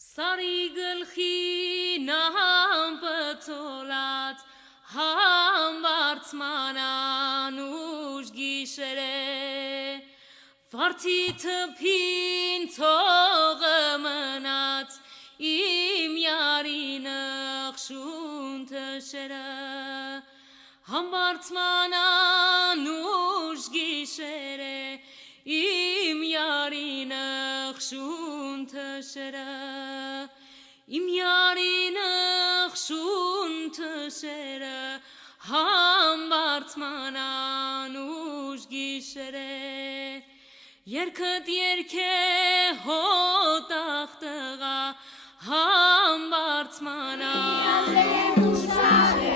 Սարի գլխի նահամ պծոլած համբարձմանան ուժ գիշեր է վարդի թփին ցողը մնաց իմ յարի նխշուն թշերը համբարձմանան ուժ գիշեր է իմ յարի նխշուն թշերը իմ յարի նխշուն թշերը համբարձմանան ուժ գիշեր է երկդ երկե հոտախ տղա համբարձմանան ուժ գիշեր է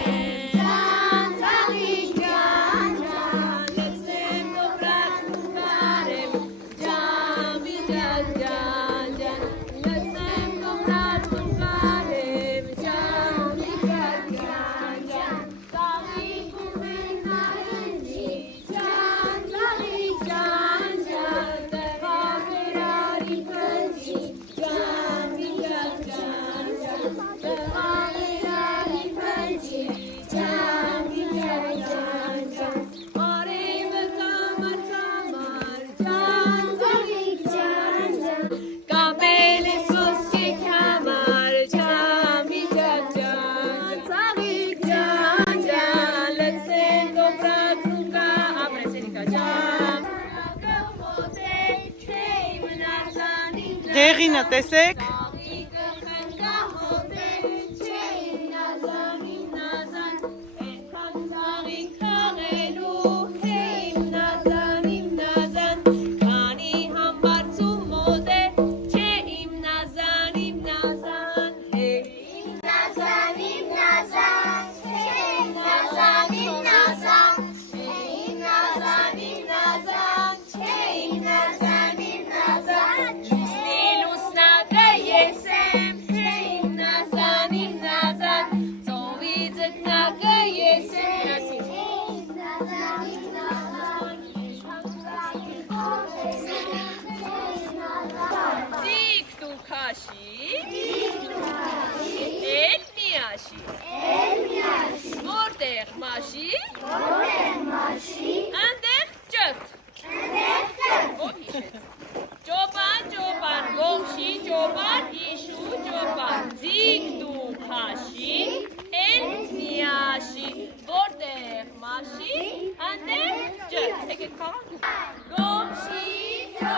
Դեղինը տեսեք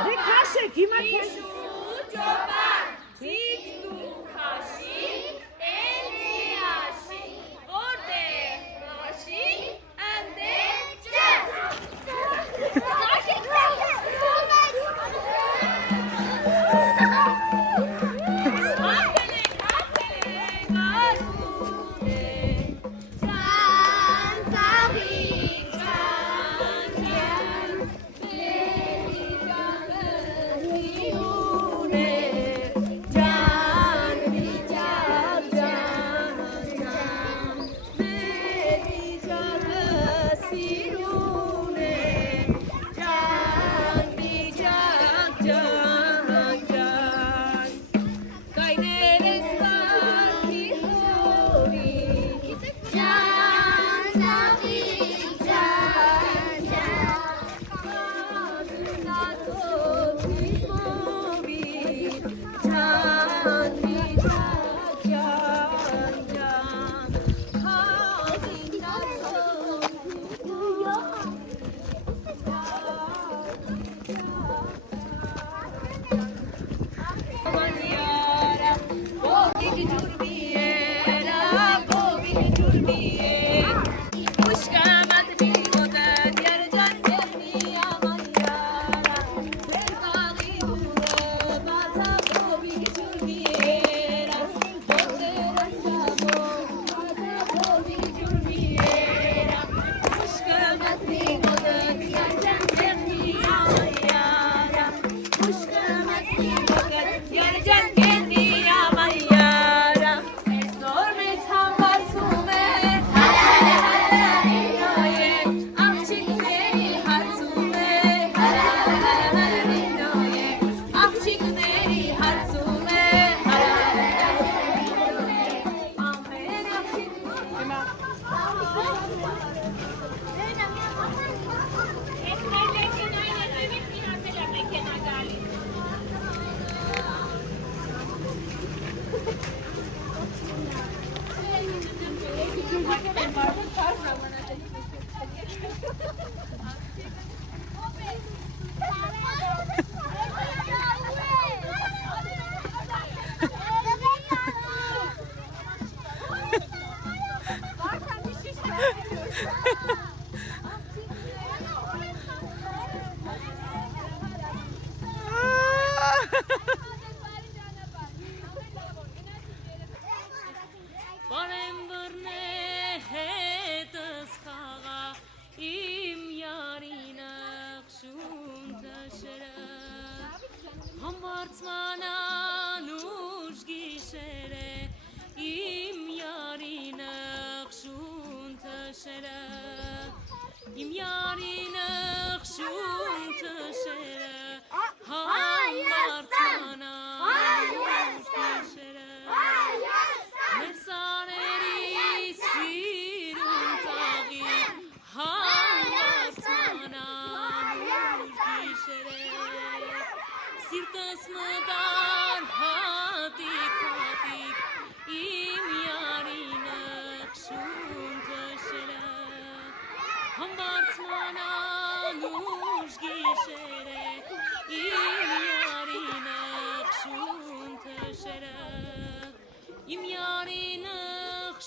Դե քաշեք, հիմա քաշեք։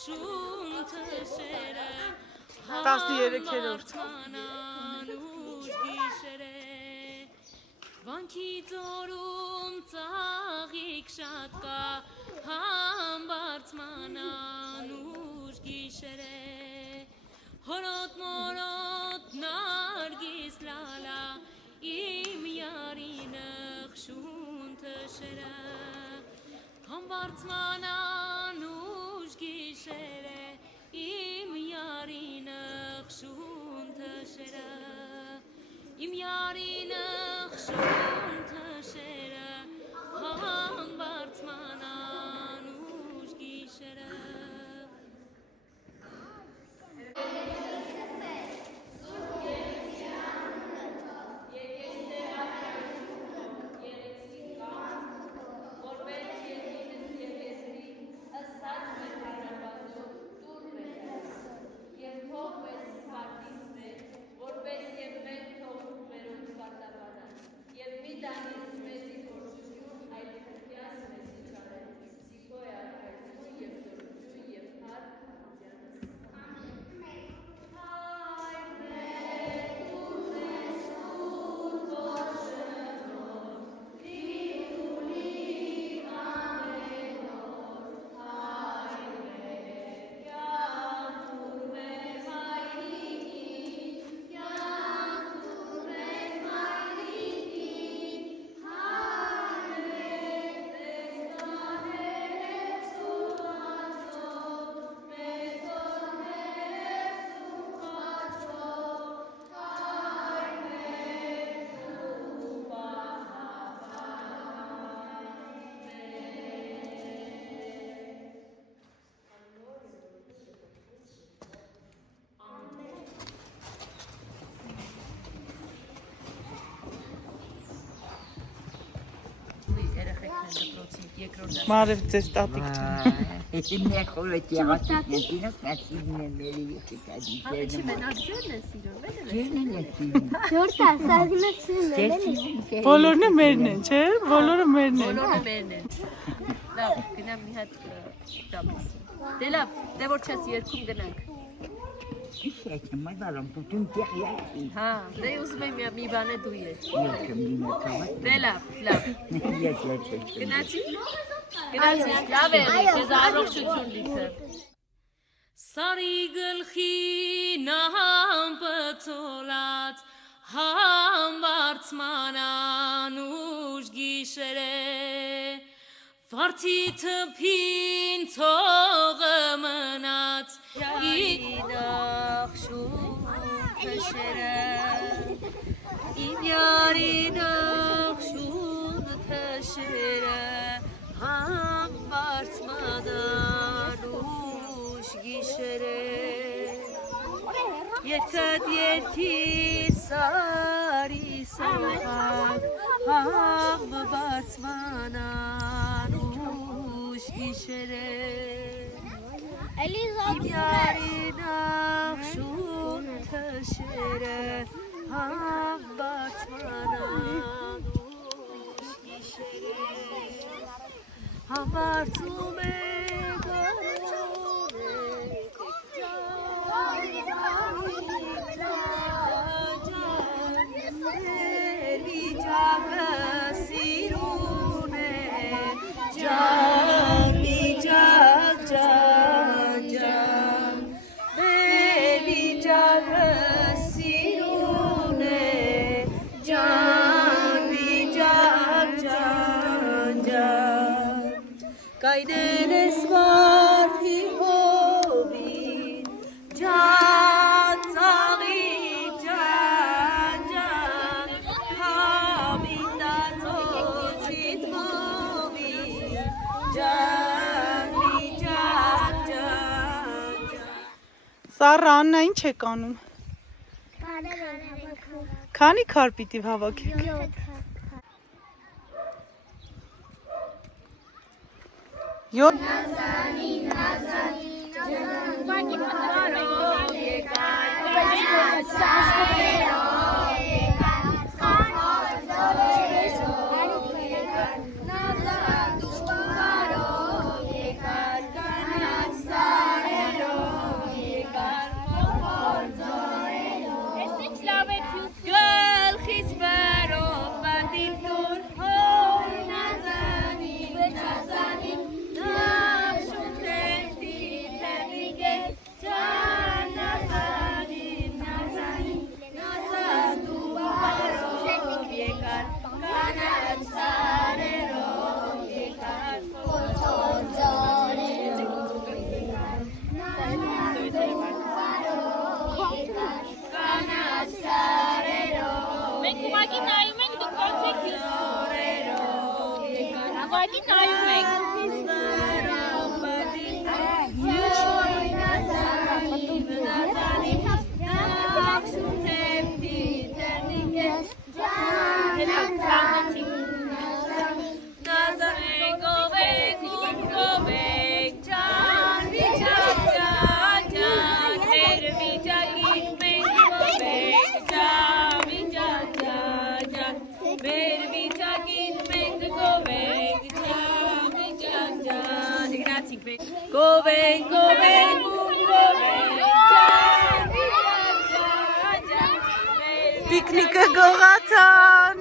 շուն թշերը 13-րդ Անուշ գիշերը Վանքի ծորում ծաղիկ շատ կա Համբարձման անուշ գիշերը Հորոտ մորոտ նարգիս լալա Իմ յարինը խշուն թշերը Համբարձման անուշ գիշերը Իմ յարինը խշուն թշերը Իմ յարինը խշուն թշերը Համբարձման անուշ գիշերը Մարև ձեզ տատիկ ջան Եթե մի խորոտ եղածիք նետինով կացիվն է մերի եկետադիքերն Չի մենակ ձերն է սիրում, Ջերն է սիրում Ժորտա, սազնը սիրում Բոլորն է մերն են, չէ? Բոլորը մերն են բոլորը մերն են Լավ, գնամ մի հատ տամես Դե լավ, դե որ չես երկում գնանք Ինչ է թե մադարում, տուտուն տեղ յակի Հա, դե ուզում եմ մի բան է դու ես Երկում լինը կավատ Դե լավ, Ես Գնացի, լավ է, քեզ առողջություն լիքը Սարի գլխին ամպծոլած Համբարձման անուշ գիշերը Վարդի թփին ցողը մնաց Յարինախ շուն թշերը Իմ յարինախ շուն թշերը Համբարձման անուշ գիշերը Երկդ երկի սարի սողակ Համբարձման անուշ գիշերը Իմ յարինախ շուն թշերը Համբարձման անուշ գիշերը Համբարձում է Կայնել ես վարդի հովին, ջան, ծաղիկ, ջան, ջան, համիտածոցիտ մովին, ջան, ջան, ջան, Սառը Աննա ինչ եք անում? Քանի քար պիտի հավաքեք? 7 Nazar, Պիկնիկը գողացան։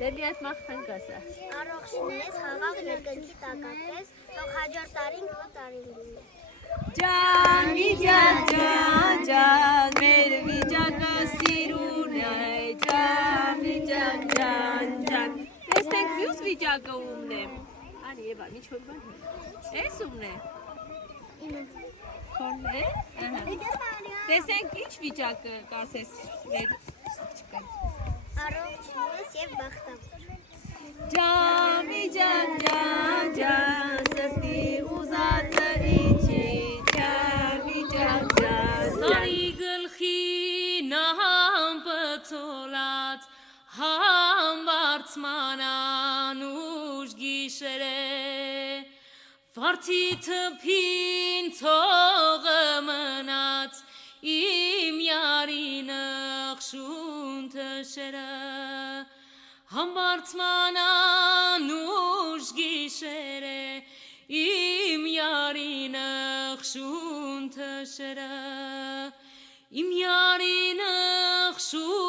Դեպի այդ մաղթան կասա։ Առողջնես, խաղաղ ներգնքի տակատես, թող հաջորդ տարին քո տարին լինի։ Ջան, վիճակ, ջան, մեր վիճակը սիրուն է, ջան, վիճակ, ջան։ Տեսնենք մյուս վիճակը ումն է։ Անի Եվա, ինչ որ բան։ Էս ումն է։ Քոնն է։ Տեսնենք ինչ վիճակը կասես մեր չկա։ Առողջնես եւ բախտավոր։ Ջան, սրտի ուզածը ինչի, ջան, Սարի գլխին ամպծոլած համբարձման անուշ գիշերը վարդի թփին ցողը մնաց իմ յարինը խշուն թշերը համբարձման անուշ գիշերը իմ յարինը խշուն թշերը իմ յարինը խշուն